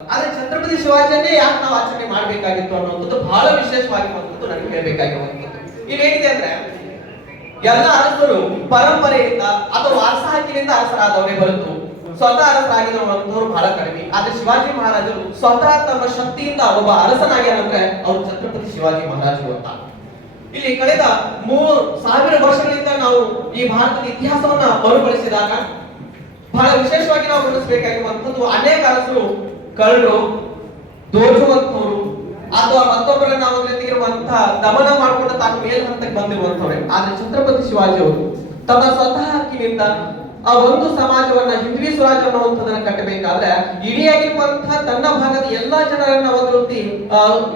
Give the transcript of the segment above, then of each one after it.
ಆದ್ರೆ ಛತ್ರಪತಿ ಶಿವಾಜಿಯನ್ನೇ ಯಾಕೆ ನಾವು ಆಚರಣೆ ಮಾಡ್ಬೇಕಾಗಿತ್ತು ಅನ್ನುವಂಥದ್ದು ಬಹಳ ವಿಶೇಷವಾಗಿರುವಂಥದ್ದು ನನಗೆ ಹೇಳ್ಬೇಕಾಗಿರುವಂಥದ್ದು ಇಲ್ಲೇನಿದೆ ಅಂದ್ರೆ ಎಲ್ಲ ಅರಸರು ಪರಂಪರೆಯಿಂದ ಅಥವಾ ವಾರಸ ಹಕ್ಕಿನಿಂದ ಅರಸರಾದವರೇ ಬರುತ್ತು ಸ್ವತಃ ಅರಸರಾಗಿರುವಂತವ್ರು ಬಹಳ ಕಡಿಮೆ. ಆದ್ರೆ ಶಿವಾಜಿ ಮಹಾರಾಜರು ಸ್ವತಃ ತಮ್ಮ ಶಕ್ತಿಯಿಂದ ಒಬ್ಬ ಅರಸನಾಗ್ಯಾರಂದ್ರೆ ಅವರು ಛತ್ರಪತಿ ಶಿವಾಜಿ ಮಹಾರಾಜರು ಅಂತ. ಇಲ್ಲಿ ಕಳೆದ ಮೂರು ಸಾವಿರ ವರ್ಷಗಳಿಂದ ನಾವು ಈ ಭಾರತದ ಇತಿಹಾಸವನ್ನ ಮರುಕಳಿಸಿದಾಗ ಬಹಳ ವಿಶೇಷವಾಗಿ ನಾವು ಗಮನಿಸಬೇಕಾಗಿರುವಂತದ್ದು ಅನೇಕ ಅರಸರು ಕಳ್ಳರು ದೋಚುವಂತವರು ಅಥವಾ ಮತ್ತೊಬ್ಬರನ್ನ ಅವರ ಜೊತೆಗಿರುವಂತಹ ದಮನ ಮಾಡಿಕೊಂಡು ತಾನು ಮೇಲ್ ಹಂತಕ್ಕೆ ಬಂದಿರುವಂತವ್ರೆ ಆದ್ರೆ ಛತ್ರಪತಿ ಶಿವಾಜಿ ಅವರು ತಮ್ಮ ಸ್ವತಃ ಹಕ್ಕಿನಿಂದ ಆ ಒಂದು ಸಮಾಜವನ್ನ ಹಿಂದ್ವಿ ಸ್ವರಾಜ್ ಅನ್ನುವಂಥದ್ದನ್ನ ಕಟ್ಟಬೇಕಾದ್ರೆ ಇಡಿಯಾಗಿರುವಂತಹ ತನ್ನ ಭಾಗದ ಎಲ್ಲಾ ಜನರನ್ನ ಒಂದು ರೀತಿ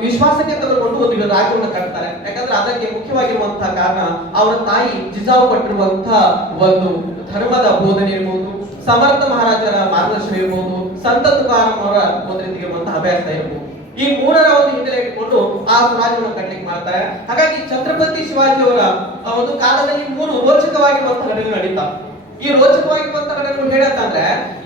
ವಿಶ್ವಾಸಕ್ಕೆ ತೆಗೆದುಕೊಂಡು ಒಂದು ರಾಜ್ಯವನ್ನ ಕಟ್ತಾರೆ. ಯಾಕಂದ್ರೆ ಅದಕ್ಕೆ ಮುಖ್ಯವಾಗಿರುವಂತಹ ಕಾರಣ ಅವರ ತಾಯಿ ಜಿಜಾವು ಕೊಟ್ಟಿರುವಂತಹ ಒಂದು ಧರ್ಮದ ಬೋಧನೆ ಇರ್ಬೋದು, ಸಮರ್ಥ ಮಹಾರಾಜರ ಮಾರ್ಗದರ್ಶನ ಇರ್ಬೋದು ಸಂತ ತುಕಾರಾಮ್ ಅವರ ಒಂದು ರೀತಿಗಿರುವಂತಹ ಅಭ್ಯಾಸ ಇರ್ಬೋದು. ಈ ಮೂರರ ಒಂದು ಹಿನ್ನೆಲೆ ಇಟ್ಕೊಂಡು ಆ ಸ್ವರಾಜ್ಯವನ್ನು ಕಟ್ಟಲಿಕ್ಕೆ ಮಾಡ್ತಾರೆ. ಹಾಗಾಗಿ ಛತ್ರಪತಿ ಶಿವಾಜಿ ಅವರ ಒಂದು ಕಾಲದಲ್ಲಿ ಮೂರು ರೋಚಕವಾಗಿರುವಂತಹ ನಡೀತಾ. ಈ ರೋಚಕವಾಗಿರುವಂತ ಘಟನೆಗಳು ಹೇಳತ್ತಂದ್ರೆ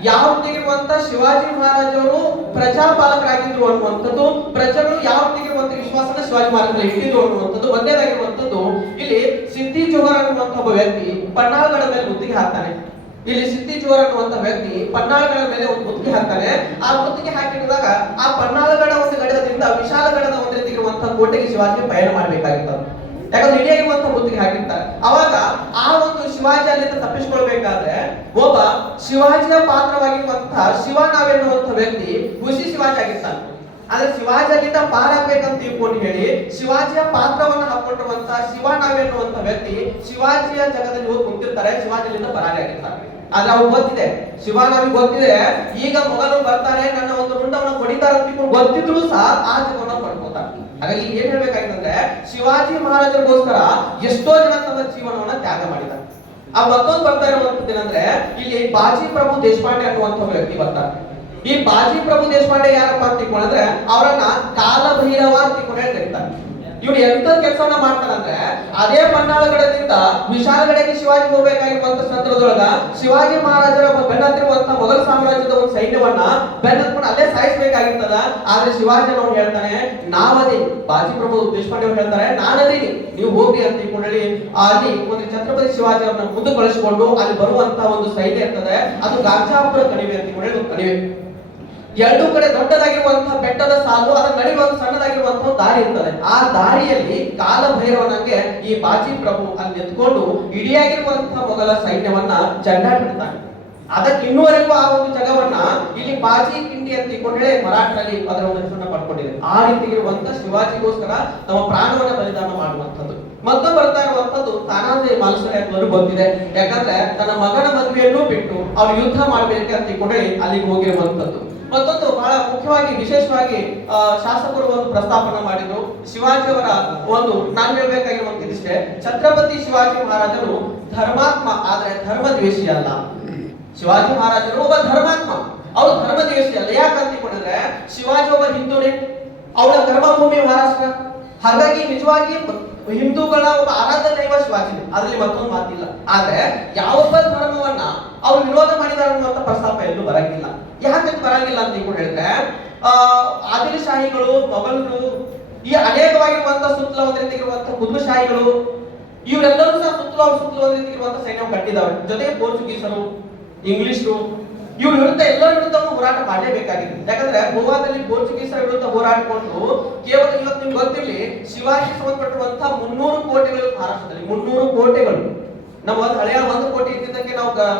ಯಾವ ರೀತಿಗಿರುವಂತಹ ಶಿವಾಜಿ ಮಹಾರಾಜರು ಪ್ರಜಾಪಾಲಕರಾಗಿದ್ರು ಅನ್ನುವಂಥದ್ದು, ಪ್ರಜೆಗಳು ಯಾವ ರೀತಿಗಿರುವಂತಹ ವಿಶ್ವಾಸನ ಶಿವಾಜಿ ಮಹಾರಾಜರು ಇಟ್ಟಿದ್ರು ಅನ್ನುವಂಥದ್ದು, ಒಂದೇದಾಗಿರುವಂಥದ್ದು, ಇಲ್ಲಿ ಸಿದ್ದಿ ಜೋಹರ್ ಅನ್ನುವಂಥ ಒಬ್ಬ ವ್ಯಕ್ತಿ ಪನ್ನಾಳ್ಗಡ ಮೇಲೆ ಮುತ್ತಿಗೆ ಹಾಕ್ತಾನೆ. ಇಲ್ಲಿ ಸಿದ್ದಿ ಜೋಹರ್ ಅನ್ನುವಂಥ ವ್ಯಕ್ತಿ ಪನ್ನಾಳ್ಗಡ ಮೇಲೆ ಒಂದು ಮುತ್ತಿಗೆ ಹಾಕ್ತಾನೆ. ಆ ಮುತ್ತಿಗೆ ಹಾಕಿದಾಗ ಆ ಪನ್ನಾಳ್ಗಡ ಒಂದು ಗಡದಿಂದ ವಿಶಾಲಗಡದ ಒಂದು ರೀತಿಗಿರುವಂತಹ ಕೋಟೆಗೆ ಶಿವಾಜಿ ಪಯಣ ಮಾಡಬೇಕಾಗಿತ್ತು ಯಾಕಂದ್ರೆ ಇಡಿಯಾಗಿರುವಂತ ಮುತ್ತಿಗೆ ಹಾಕಿರ್ತಾರೆ ಅವಾಗ ಆ ಒಂದು ಶಿವಾಜಿಯಲ್ಲಿಂದ ತಪ್ಪಿಸಿಕೊಳ್ಬೇಕಾದ್ರೆ ಒಬ್ಬ ಶಿವಾಜಿಯ ಪಾತ್ರವಾಗಿರುವಂತಹ ಶಿವನಾವ್ ಎನ್ನುವಂತ ವ್ಯಕ್ತಿ ಖುಷಿ ಶಿವಾಜಿ ಆಗಿರ್ತಾನೆ. ಆದ್ರೆ ಶಿವಾಜಿ ಅಲ್ಲಿಂದ ಪಾರಾಗ್ಬೇಕಂತ ತಿಳ್ಕೊಂಡು ಹೇಳಿ ಶಿವಾಜಿಯ ಪಾತ್ರವನ್ನ ಹಾಕೊಂಡಿರುವಂತಹ ಶಿವನಾವ್ ಎನ್ನುವಂತ ವ್ಯಕ್ತಿ ಶಿವಾಜಿಯ ಜಗದಲ್ಲಿ ಹೋಗಿ ಕುಂತಿರ್ತಾರೆ, ಶಿವಾಜಿ ಅಲ್ಲಿಂದ ಪರಾರಿ ಆಗಿರ್ತಾರೆ ಆದ್ರೆ ಅವ್ರು ಗೊತ್ತಿದೆ ಶಿವಾನವಿಗೆ ಗೊತ್ತಿದೆ, ಈಗ ಮೊಘಲು ಬರ್ತಾರೆ, ನನ್ನ ಒಂದು ರುಂಡವನ್ನ ಹೊಡಿತಾರೆ ಅಂತ ಗೊತ್ತಿದ್ರು ಸಹ ಆ ಜಗವನ್ನ ಪಡ್ಕೋತಾರೆ ಹಾಗಾಗಿ ಏನ್ ಹೇಳ್ಬೇಕಾಗಿತ್ತಂದ್ರೆ ಶಿವಾಜಿ ಮಹಾರಾಜರಿಗೋಸ್ಕರ ಎಷ್ಟೋ ಜನ ತಮ್ಮ ಜೀವನವನ್ನ ತ್ಯಾಗ ಮಾಡಿದ್ದಾರೆ. ಆ ಮತ್ತೊಂದು ಬರ್ತಾ ಇರುವಂತದ್ದು ಏನಂದ್ರೆ ಇಲ್ಲಿ ಬಾಜಿ ಪ್ರಭು ದೇಶಪಾಂಡೆ ಅನ್ನುವಂತ ಒಬ್ಬ ವ್ಯಕ್ತಿ ಬರ್ತಾರೆ. ಈ ಬಾಜಿ ಪ್ರಭು ದೇಶಪಾಂಡೆ ಯಾರಪ್ಪ ಅಂತ ತಿಳ್ಕೊಂಡ್ರೆ, ಅವರನ್ನ ಕಾಲಭೈರವ ಅಂತ ತಿಳ್ಕೊಂಡು ಇವ್ರು ಎಂತ ಕೆಲಸವನ್ನ ಮಾಡ್ತಾರಂದ್ರೆ ಅದೇ ಪನ್ನಾಳಗಡದಿಂದ ವಿಶಾಲಗಡೆಗೆ ಶಿವಾಜಿ ಹೋಗ್ಬೇಕಾಗಿರುವಂತ ಸಂದರ್ಭದೊಳಗ ಶಿವಾಜಿ ಮಹಾರಾಜರ ಬೆನ್ನತ್ತಿರುವಂತ ಮೊದಲ ಸಾಮ್ರಾಜ್ಯದ ಒಂದು ಸೈನ್ಯವನ್ನ ಬೆನ್ನತ್ಕೊಂಡು ಅಲ್ಲೇ ಸಾಯಿಸಬೇಕಾಗಿರ್ತದ. ಆದ್ರೆ ಶಿವಾಜಿ ಅವ್ರು ಹೇಳ್ತಾನೆ, ನಾವದೇ ಬಾಜಿ ಪ್ರಭು ದೇಶಪಾಂಡೆ ಅವ್ರು ಹೇಳ್ತಾರೆ ನಾನದೀನಿ ನೀವು ಹೋಗ್ರಿ ಅಂತ ಹೇಳಿ ಅಲ್ಲಿ ಒಂದು ಛತ್ರಪತಿ ಶಿವಾಜಿ ಅವ್ರನ್ನ ಮುಂದೆ ಕಳಿಸ್ಕೊಂಡು ಅಲ್ಲಿ ಬರುವಂತ ಒಂದು ಸೈನ್ಯ ಇರ್ತದೆ, ಅದು ಗಾಂಜಾಪುರ ಕಣಿವೆ ಅಂತ ಹೇಳಿ ಕಣಿವೆ. ಎರಡೂ ಕಡೆ ದೊಡ್ಡದಾಗಿರುವಂತಹ ಬೆಟ್ಟದ ಸಾಲು, ಅದರ ನಡುವೆ ಒಂದು ಸಣ್ಣದಾಗಿರುವಂತಹ ದಾರಿ ಇರ್ತದೆ. ಆ ದಾರಿಯಲ್ಲಿ ಕಾಲಭೈರವನಿಗೆ ಈ ಬಾಜಿ ಪ್ರಭು ಅಲ್ಲಿ ನಿಂತ್ಕೊಂಡು ಇಡಿಯಾಗಿರುವಂತಹ ಮೊಘಲ ಸೈನ್ಯವನ್ನ ಜಂಡಾಟ ಬಿಡ್ತಾನೆ. ಅದಕ್ಕೆ ಇನ್ನೂವರೆಗೂ ಆ ಒಂದು ಜಗವನ್ನ ಇಲ್ಲಿ ಬಾಜಿ ಕಿಂಡಿ ಅಂತ ಇಟ್ಕೊಂಡೇ ಮರಾಠರಲ್ಲಿ ಅದರ ಒಂದು ಹೆಸರನ್ನ ಪಡ್ಕೊಂಡಿದೆ. ಆ ರೀತಿ ಇರುವಂತಹ ಶಿವಾಜಿಗೋಸ್ಕರ ತಮ್ಮ ಪ್ರಾಣವನ್ನ ಬಲಿದಾನ ಮಾಡುವಂಥದ್ದು. ಮತ್ತೆ ಬರ್ತಾ ಇರುವಂತದ್ದು ತಾನಾಜಿ ಮಾಲ್ಸರೆ ಬಂದಿದೆ. ಯಾಕಂದ್ರೆ ತನ್ನ ಮಗನ ಮದುವೆಯನ್ನು ಬಿಟ್ಟು ಅವ್ರು ಯುದ್ಧ ಮಾಡ್ಬೇಕಂತ ತಿಳ್ಕೊಂಡ್ರೆ ಅಲ್ಲಿಗೆ ಹೋಗಿರುವಂತದ್ದು ಮತ್ತೊಂದು ಬಹಳ ಮುಖ್ಯವಾಗಿ, ವಿಶೇಷವಾಗಿ ಶಾಸಕರು ಒಂದು ಪ್ರಸ್ತಾಪನ ಮಾಡಿದ್ರು. ಶಿವಾಜಿಯವರ ಒಂದು ನಾನು ಹೇಳ್ಬೇಕಾಗಿರುವಂತದಿಷ್ಟೇ ಛತ್ರಪತಿ ಶಿವಾಜಿ ಮಹಾರಾಜರು ಧರ್ಮಾತ್ಮ, ಆದ್ರೆ ಧರ್ಮದ್ವೇಷಿ ಅಲ್ಲ. ಶಿವಾಜಿ ಮಹಾರಾಜರು ಒಬ್ಬ ಧರ್ಮಾತ್ಮ. ಅವರು ಧರ್ಮ ದ್ವೇಷಿ ಅಲ್ಲ ಯಾಕಂತ ತಿಳ್ಕೊಂಡ್ರೆ ಶಿವಾಜಿ ಒಬ್ಬ ಹಿಂದೂನೇ. ಧರ್ಮ ಧರ್ಮಭೂಮಿ ಮಹಾರಾಷ್ಟ್ರ. ಹಾಗಾಗಿ ನಿಜವಾಗಿ ಹಿಂದೂಗಳ ಒಬ್ಬ ಆರಾಧನೆ ದೈವ ಶಿವಾಜಿ ಅದರಲ್ಲಿ ಮತ್ತೊಂದು ಮಾತಿಲ್ಲ. ಆದ್ರೆ ಯಾವೊಬ್ಬ ಧರ್ಮವನ್ನ ಅವ್ರು ವಿರೋಧ ಮಾಡಿದಾರೆ ಅನ್ನುವಂತ ಪ್ರಸ್ತಾಪ ಎಲ್ಲೂ ಬರಂಗಿಲ್ಲ. ಯಾಕೆ ಬರಂಗಿಲ್ಲ ಅಂತ ನೀವು ಹೇಳಿದ್ರೆ, ಆ ಆದಿಲ್ ಶಾಹಿಗಳು ಮೊಘಲರು, ಈ ಅನೇಕವಾಗಿರುವಂತಹ ಸುತ್ತಲ ಒಂದ್ ರೀತಿಗಿರುವಂತ ಕುದುಬಶಾಹಿಗಳು, ಇವರೆಲ್ಲರೂ ಸಹ ಸುತ್ತಲ ಸುತ್ತಲೂ ಒಂದ್ ರೀತಿಗಿರುವಂತ ಸೈನ್ಯ ಕಟ್ಟಿದವರು. ಜೊತೆಗೆ ಪೋರ್ಚುಗೀಸರು, ಇಂಗ್ಲಿಷರು, ಇವ್ರ ವಿರುದ್ಧ ಎಲ್ಲರ ವಿರುದ್ಧ ಹೋರಾಟ ಮಾಡಲೇಬೇಕಾಗಿದೆ ಯಾಕಂದ್ರೆ ಗೋವಾದಲ್ಲಿ ಪೋರ್ಚುಗೀಸರ ವಿರುದ್ಧ ಹೋರಾಡಿಕೊಂಡು ಕೇವಲ ಇವತ್ತು ನಿಮ್ಗೆ ಗೊತ್ತಿರಲಿ, ಶಿವಾಜಿ ಸಂಬಂಧಪಟ್ಟಿರುವಂತಹ ಮುನ್ನೂರು ಕೋಟೆಗಳು ಮಹಾರಾಷ್ಟ್ರದಲ್ಲಿ. ಮುನ್ನೂರು ಕೋಟೆಗಳು. ನಮ್ಮ ಒಂದು ಹಳೆಯ ಒಂದು ಕೋಟಿ ಇದ್ದಿದ್ದಕ್ಕೆ ನಾವು